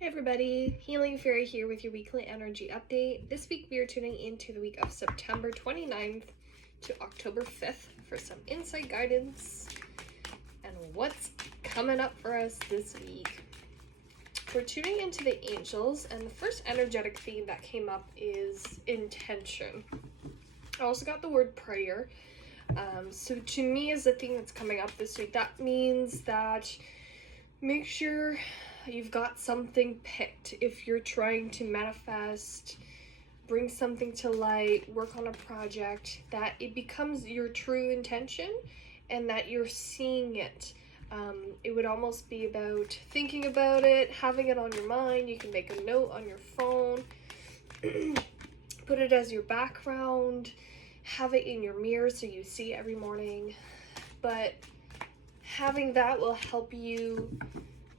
Hey everybody, Healing Fairy here with your weekly energy update. This week we are tuning into the week of September 29th to October 5th for some insight guidance and what's coming up for us this week. We're tuning into the angels, and the first energetic theme that came up is intention. I also got the word prayer. So to me, as the theme that's coming up this week, that means that make sure you've got something picked. If you're trying to manifest, bring something to light, work on a project, that it becomes your true intention and that you're seeing it. It would almost be about thinking about it, having it on your mind. You can make a note on your phone, put it as your background, have it in your mirror so you see it every morning. But having that will help you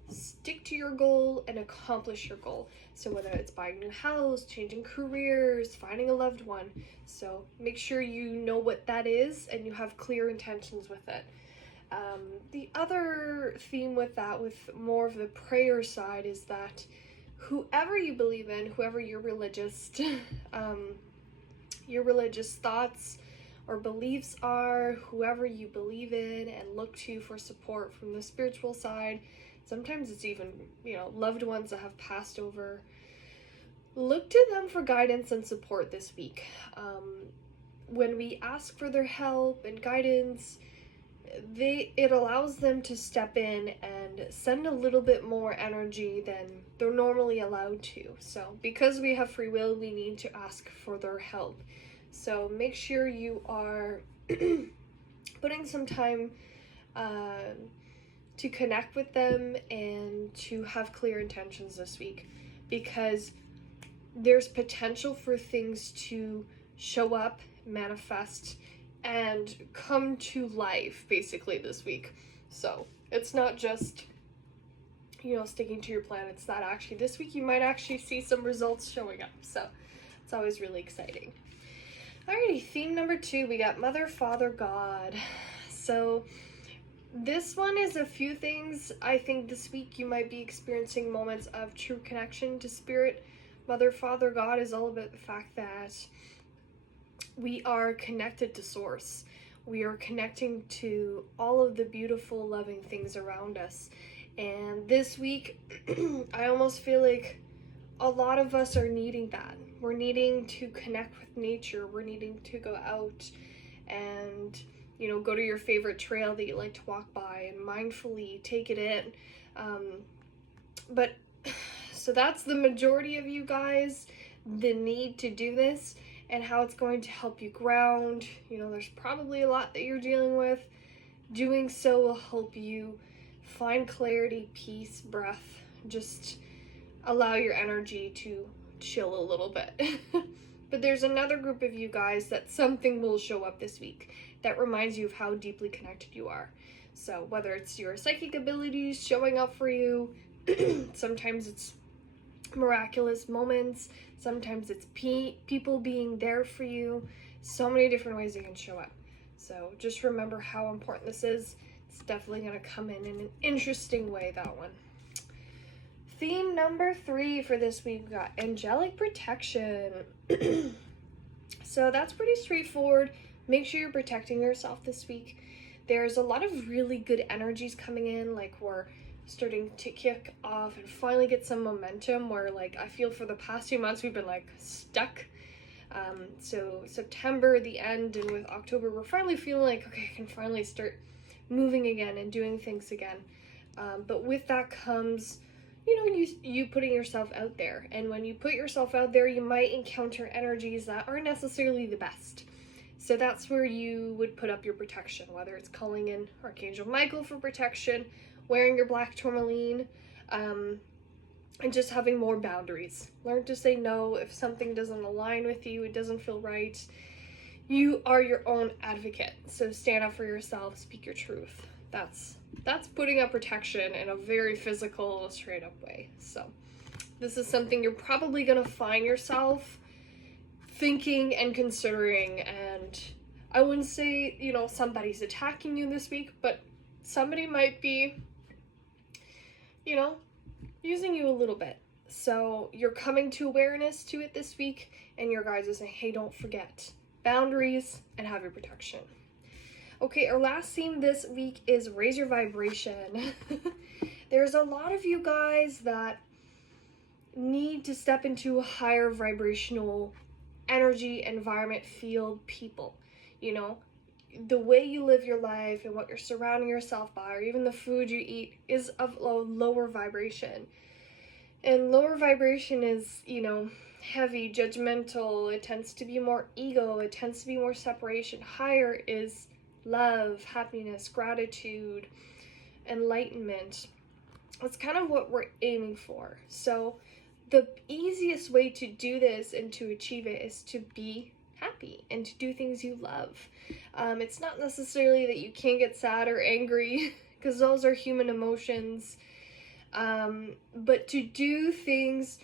stick to your goal and accomplish your goal. So whether it's buying a new house, changing careers, finding a loved one. So make sure you know what that is and you have clear intentions with it. The other theme with that, with more of the prayer side, is that whoever you believe in, whoever your religious thoughts or beliefs are, whoever you believe in and look to for support from the spiritual side, sometimes it's even, loved ones that have passed over, look to them for guidance and support this week. When we ask for their help and guidance, it allows them to step in and send a little bit more energy than they're normally allowed to. So because we have free will, we need to ask for their help. So make sure you are putting some time to connect with them and to have clear intentions this week, because there's potential for things to show up, manifest, and come to life basically this week. So it's not just sticking to your plan. It's that actually this week you might actually see some results showing up. So it's always really exciting. Alrighty, theme number 2, we got Mother, Father, God. So this one is a few things. I think this week you might be experiencing moments of true connection to Spirit. Mother, Father, God is all about the fact that we are connected to Source. We are connecting to all of the beautiful, loving things around us. And this week, I almost feel like a lot of us are needing that. We're needing to connect with nature. We're needing to go out and go to your favorite trail that you like to walk by and mindfully take it in. So that's the majority of you guys, the need to do this and how it's going to help you ground. There's probably a lot that you're dealing with. Doing so will help you find clarity, peace, breath. Just allow your energy to chill a little bit. But there's another group of you guys that something will show up this week that reminds you of how deeply connected you are. So whether it's your psychic abilities showing up for you, sometimes it's miraculous moments, sometimes it's people being there for you, so many different ways it can show up. So just remember how important this is. It's definitely going to come in an interesting way, that one. Theme number 3 for this week, we got angelic protection. So that's pretty straightforward. Make sure you're protecting yourself this week. There's a lot of really good energies coming in, like we're starting to kick off and finally get some momentum, where I feel for the past few months we've been stuck. So September, the end, and with October, we're finally feeling like, okay, I can finally start moving again and doing things again. But with that comes you putting yourself out there. And when you put yourself out there, you might encounter energies that aren't necessarily the best. So that's where you would put up your protection, whether it's calling in Archangel Michael for protection, wearing your black tourmaline, and just having more boundaries. Learn to say no if something doesn't align with you, it doesn't feel right. You are your own advocate. So stand up for yourself, speak your truth. That's putting up protection in a very physical, straight up way. So this is something you're probably going to find yourself thinking and considering. And I wouldn't say, somebody's attacking you this week, but somebody might be, using you a little bit. So you're coming to awareness to it this week, and your guides are saying, hey, don't forget boundaries and have your protection. Okay, our last theme this week is raise your vibration. There's a lot of you guys that need to step into a higher vibrational energy, environment, field, people. You know, the way you live your life and what you're surrounding yourself by, or even the food you eat, is of a lower vibration. And lower vibration is, you know, heavy, judgmental. It tends to be more ego. It tends to be more separation. Higher is love, happiness, gratitude, enlightenment. That's kind of what we're aiming for. So the easiest way to do this and to achieve it is to be happy and to do things you love. It's not necessarily that you can't get sad or angry, because those are human emotions. But to do things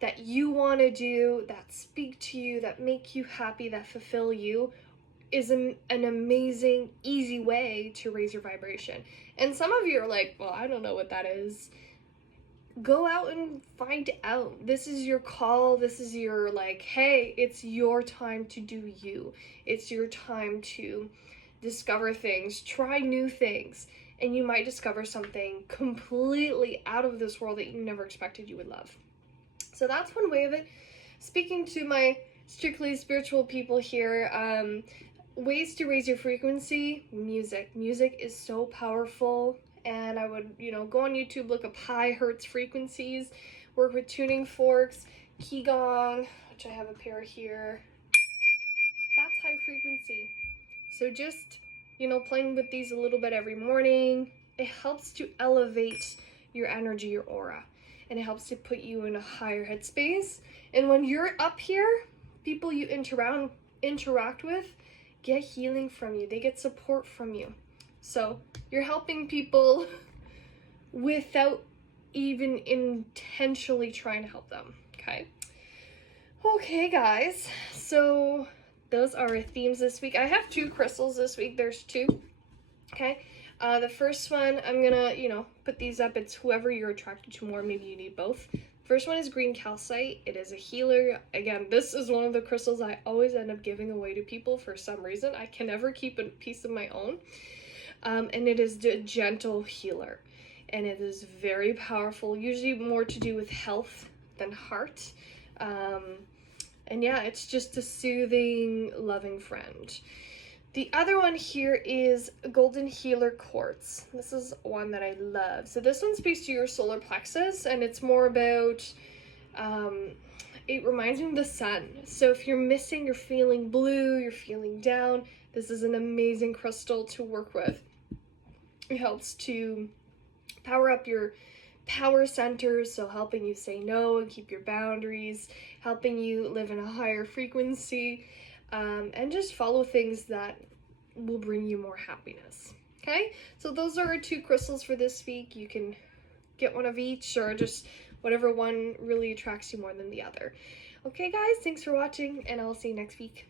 that you want to do, that speak to you, that make you happy, that fulfill you, is an amazing, easy way to raise your vibration. And some of you are like, well, I don't know what that is. Go out and find out. This is your call. This is your, like, hey, it's your time to do you. It's your time to discover things, try new things, and you might discover something completely out of this world that you never expected you would love. So that's one way of it. Speaking to my strictly spiritual people here, ways to raise your frequency: music. Music is so powerful, and I would, go on YouTube, look up high hertz frequencies, work with tuning forks, qigong, which I have a pair here. That's high frequency. So just, playing with these a little bit every morning, it helps to elevate your energy, your aura, and it helps to put you in a higher headspace. And when you're up here, people you interact with get healing from you. They get support from you. So you're helping people without even intentionally trying to help them. Okay, guys. So those are our themes this week. I have 2 crystals this week. There's 2. Okay. The first one, I'm gonna, put these up. It's whoever you're attracted to more. Maybe you need both. First one is green calcite. It is a healer. Again, this is one of the crystals I always end up giving away to people for some reason. I can never keep a piece of my own. And it is a gentle healer. And it is very powerful, usually more to do with health than heart. And yeah, it's just a soothing, loving friend. The other one here is Golden Healer Quartz. This is one that I love. So this one speaks to your solar plexus, and it's more about, it reminds me of the sun. So if you're missing, you're feeling blue, you're feeling down, this is an amazing crystal to work with. It helps to power up your power centers, so helping you say no and keep your boundaries, helping you live in a higher frequency, and just follow things that will bring you more happiness. Okay, so those are our 2 crystals for this week. You can get one of each, or just whatever one really attracts you more than the other. Okay, guys, thanks for watching, and I'll see you next week.